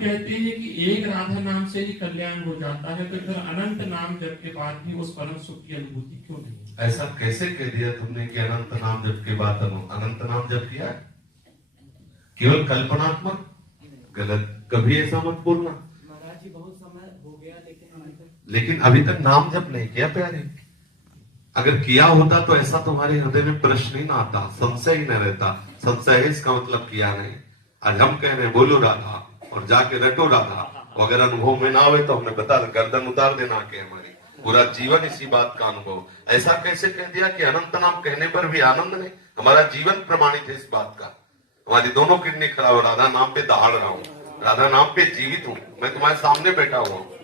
कहते हैं कि एक राधा नाम से ही कल्याण हो जाता है, तो फिर अनंत नाम जप के बाद भी उस परम सुख की अनुभूति क्यों नहीं? ऐसा कैसे कह दिया तुमने कि अनंत नाम जप के बाद अनंत नाम जप किया? केवल कल्पनात्मक? गलत, कभी ऐसा मत बोलना। महाराज जी बहुत समय हो गया, लेकिन अभी तक नाम जप नहीं किया प्यारे। अगर किया होता तो ऐसा तुम्हारे हृदय में प्रश्न ही ना आता, संशय ही न रहता। संशय है इसका मतलब किया नहीं। आज हम कह रहे हैं बोलो राधा और जाके रटो राधा, अगर अनुभव में ना आवे तो हमने बता गर्दन उतार देना के हमारी पूरा जीवन इसी बात का अनुभव। ऐसा कैसे कह दिया कि अनंत नाम कहने पर भी आनंद नहीं? हमारा जीवन प्रमाणित है इस बात का। हमारी दोनों किडनी खराब हो, राधा नाम पे दहाड़ रहा हूँ, राधा नाम पे जीवित हूँ, मैं तुम्हारे सामने बैठा हुआ हूँ।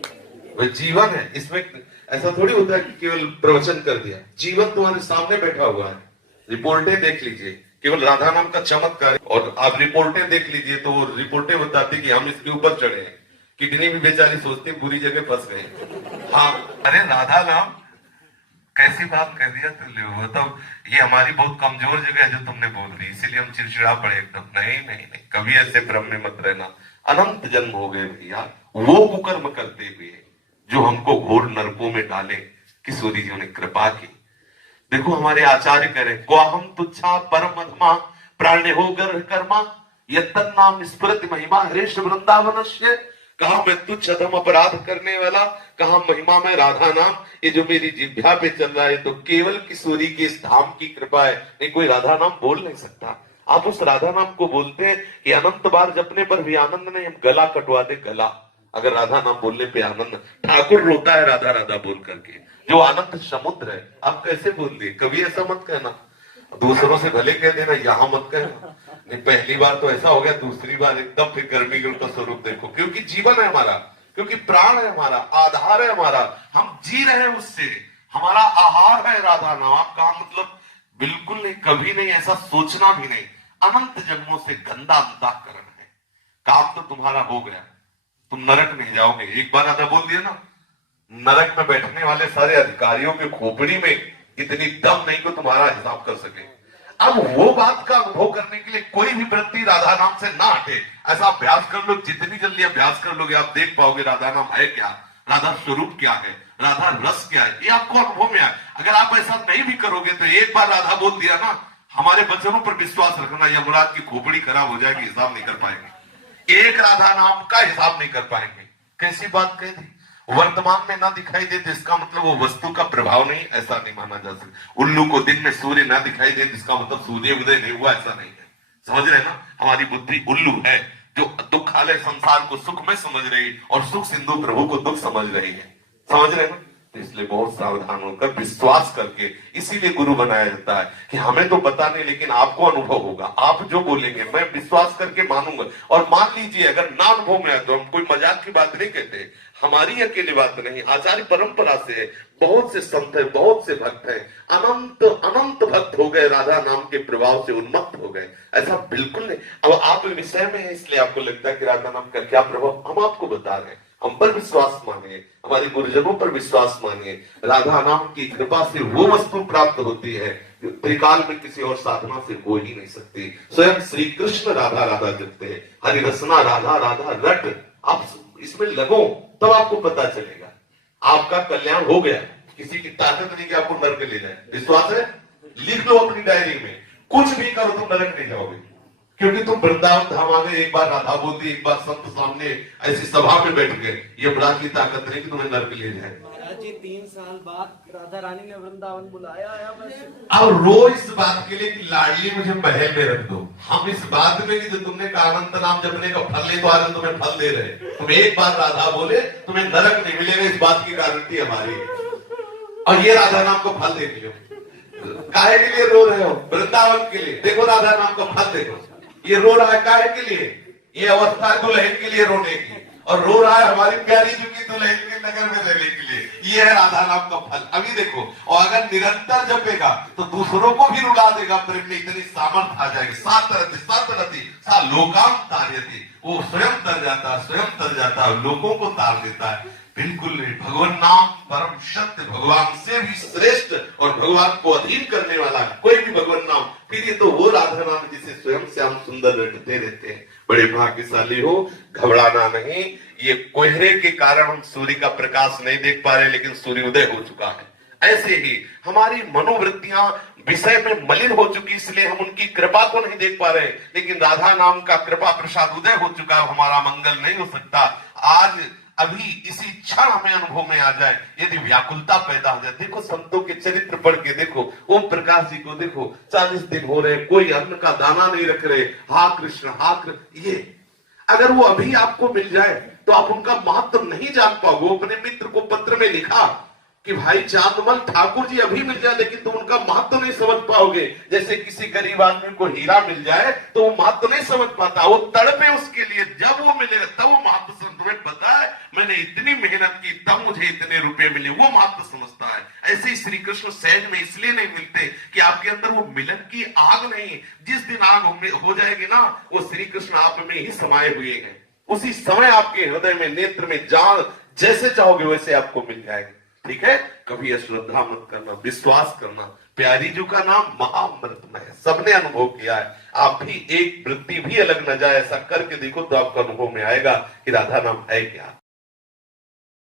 वह जीवन है, इसमें ऐसा थोड़ी होता है कि केवल प्रवचन कर दिया। जीवन तुम्हारे सामने बैठा हुआ है। रिपोर्टें देख लीजिए, केवल राधा नाम का चमत्कार। और आप रिपोर्टें देख लीजिए तो रिपोर्टें बताती कि हम इसके ऊपर चढ़े हैं, किडनी भी बेचारी सोचती बुरी जगह फंस गए। हाँ, अरे राधा नाम कैसी बात कर दिया तुमने, मतलब ये हमारी बहुत कमजोर जगह है जो तुमने बोल दी, इसीलिए हम चिड़चिड़ा पड़े एकदम। नहीं नहीं नहीं, कभी ऐसे भ्रम में मत रहना। अनंत जन्म हो गए भैया वो कुकर्म करते हुए जो हमको घोर नरकों में डाले, किशोरी जी ने कृपा की। देखो हमारे आचार्य करें क्वाहम तुच्छा परम अधमा प्राण्य हो गर्भ कर्मा यत्तन नाम स्मृति महिमा हरेश वृंदावनस्य। कहा मैं तुच्छ अधम अपराध करने वाला, कहा महिमा में राधा नाम, ये जो मेरी जिह्वा पे चल रहा है तो केवल किशोरी के इस धाम की कृपा है, नहीं कोई राधा नाम बोल नहीं सकता। आप उस राधा नाम को बोलते हैं कि अनंत बार जपने पर भी आनंद नहीं, हम गला कटवा दे गला अगर राधा नाम बोलने पे आनंद। ठाकुर रोता है राधा राधा बोल करके, जो आनंद समुद्र है। आप कैसे बोल दिए? कभी ऐसा मत कहना, दूसरों से भले कह देना, यहां मत कहना। नहीं, पहली बार तो ऐसा हो गया, दूसरी बार एकदम फिर गर्मी का स्वरूप देखो। क्योंकि जीवन है हमारा, क्योंकि प्राण है हमारा, आधार है हमारा, हम जी रहे हैं उससे, हमारा आहार है राधा नाम। आपका मतलब बिल्कुल नहीं, कभी नहीं, ऐसा सोचना भी नहीं। अनंत जन्मों से गंदा अंतःकरण है, काम तो तुम्हारा हो गया, तुम नरक नहीं जाओगे। एक बार राधा बोल दिया ना, नरक में बैठने वाले सारे अधिकारियों के खोपड़ी में इतनी दम नहीं को तुम्हारा हिसाब कर सके। अब वो बात का अनुभव करने के लिए कोई भी व्यक्ति राधा नाम से ना हटे। ऐसा अभ्यास कर लो, जितनी जल्दी अभ्यास कर लोगे आप देख पाओगे राधा नाम है क्या, राधा स्वरूप क्या है, राधा रस क्या है, ये आपको अनुभव में आए। अगर आप ऐसा नहीं भी करोगे तो एक बार राधा बोल दिया ना, हमारे वचनों पर विश्वास रखना, यमराज की खोपड़ी खराब हो जाएगी, हिसाब नहीं कर पाएंगे। एक राधा नाम का हिसाब नहीं कर पाएंगे। कैसी बात कह दी? वर्तमान में ना दिखाई देते इसका मतलब वो वस्तु का प्रभाव नहीं, ऐसा नहीं माना जा सकता। उल्लू को दिन में सूर्य ना दिखाई दे इसका मतलब सूर्य उदय नहीं हुआ, ऐसा नहीं है। समझ रहे ना, हमारी बुद्धि उल्लू है जो दुखालय संसार को सुख में समझ रही और सुख सिंधु प्रभु को दुख समझ रही है। समझ रहे ना, इसलिए बहुत सावधान होकर विश्वास करके, इसीलिए गुरु बनाया जाता है कि हमें तो पता नहीं लेकिन आपको अनुभव होगा। आप जो बोलेंगे मैं विश्वास करके मानूंगा। और मान लीजिए अगर ना अनुभव में आए तो हम कोई मजाक की बात नहीं कहते, हमारी अकेली बात नहीं, आचार्य परंपरा से है, बहुत से संत है, बहुत से भक्त है, अनंत अनंत भक्त हो गए, राधा नाम के प्रभाव से उन्मत्त हो गए। ऐसा बिल्कुल नहीं। अब आप विषय में है इसलिए आपको लगता है कि राधा नाम का क्या प्रभाव, हम आपको बता रहे हैं। हम पर विश्वास मानिए, हमारे गुरुजनों पर विश्वास मानिए। राधा नाम की कृपा से वो वस्तु प्राप्त होती है जो त्रिकाल में किसी और साधना से हो ही नहीं सकती। स्वयं श्री कृष्ण राधा राधा जपते हैं, हरि रसना राधा राधा रट। आप इसमें लगो तब आपको पता चलेगा, आपका कल्याण हो गया। किसी की ताकत नहीं कि आपको नरक ले जाए। विश्वास है? लिख लो अपनी डायरी में, कुछ भी करो तुम नरक नहीं जाओगे, क्योंकि तुम वृंदावन धाम आ गए, एक बार राधा बोल दी, एक बार संत सामने ऐसी सभा में बैठ गए। ये बड़ा की ताकत नहीं कि तुम्हें नरक ले जाए। महाराज जी 3 साल बाद राधा रानी ने वृंदावन बुलाया है, अब रो इस बात के लिए कि लाडली मुझे महल में रख दो। हम इस बात में नहीं जो तुमने कहा अनंत नाम जपने का फल नहीं तो आज तुम्हें फल दे रहे। तुम एक बार राधा बोले तुम्हें नरक नहीं मिलेगा, इस बात की गारंटी हमारी। और ये राधा नाम को फल देख लो। काहे के लिए रो रहे हो? वृंदावन के लिए। देखो राधा नाम का फल देखो, ये रो रहा है काहे के लिए? ये अवस्था दुल्हन के लिए रोने की, और रो रहा है हमारी प्यारी जी की दुल्हन के नगर में रहने के लिए। ये है राधा नाम का फल। अभी देखो, और अगर निरंतर जपेगा तो दूसरों को भी रुला देगा, प्रेम में इतनी सामर्थ आ जाएगी। सातरति सा लोकाम तार्यति, वो स्वयं तर जाता, स्वयं तर जाता, लोगों को तार देता है। बिल्कुल नहीं, भगवान नाम परम सत्य, भगवान से भी श्रेष्ठ और भगवान को अधीन करने वाला कोई भी भगवान नाम। फिर ये तो वो राधा नाम जिसे स्वयं से हम सुंदर रटते रहते हैं। बड़े भाग्यशाली हो, घबराना नहीं। ये कोहरे के कारण हम सूर्य का प्रकाश नहीं देख पा रहे, लेकिन सूर्योदय हो चुका है। ऐसे ही हमारी मनोवृत्तियां विषय में मलिन हो चुकी, इसलिए हम उनकी कृपा को नहीं देख पा रहे, लेकिन राधा नाम का कृपा प्रसाद उदय हो चुका है। हमारा मंगल नहीं हो सकता। आज अभी इसी क्षण हमें अनुभव में आ जाए, यदि व्याकुलता पैदा हो जाए। देखो संतों के चरित्र पढ़ के देखो, ओम प्रकाश जी को देखो, 40 दिन हो रहे, कोई अन्न का दाना नहीं रख रहे, हा कृष्ण हा कृष्ण। ये अगर वो अभी आपको मिल जाए तो आप उनका महत्व नहीं जान पाओगे। अपने मित्र को पत्र में लिखा कि भाई चांदमल ठाकुर जी अभी मिल जाए, लेकिन तुम उनका महत्व नहीं समझ पाओगे। जैसे किसी गरीब आदमी को हीरा मिल जाए तो वो महत्व नहीं समझ पाता, वो तड़पे उसके लिए। जब वो मिलेगा तब वो महत्व समझ। तुम्हें पता है मैंने इतनी मेहनत की तब मुझे इतने रुपए मिले, वो महत्व समझता है। ऐसे ही श्री कृष्ण सहज में इसलिए नहीं मिलते कि आपके अंदर वो मिलन की आग नहीं। जिस दिन आग हो जाएगी ना, वो श्री कृष्ण आप में ही समाये हुए हैं। उसी समय आपके हृदय में, नेत्र में, जान जैसे चाहोगे वैसे आपको मिल जाएगी। ठीक है, कभी अश्रद्धा मत करना, विश्वास करना। प्यारी जी का नाम महाअमृतमय है, सबने अनुभव किया है। आप भी एक वृत्ति भी अलग न जाए, ऐसा करके देखो तो आपको अनुभव में आएगा कि राधा नाम है क्या।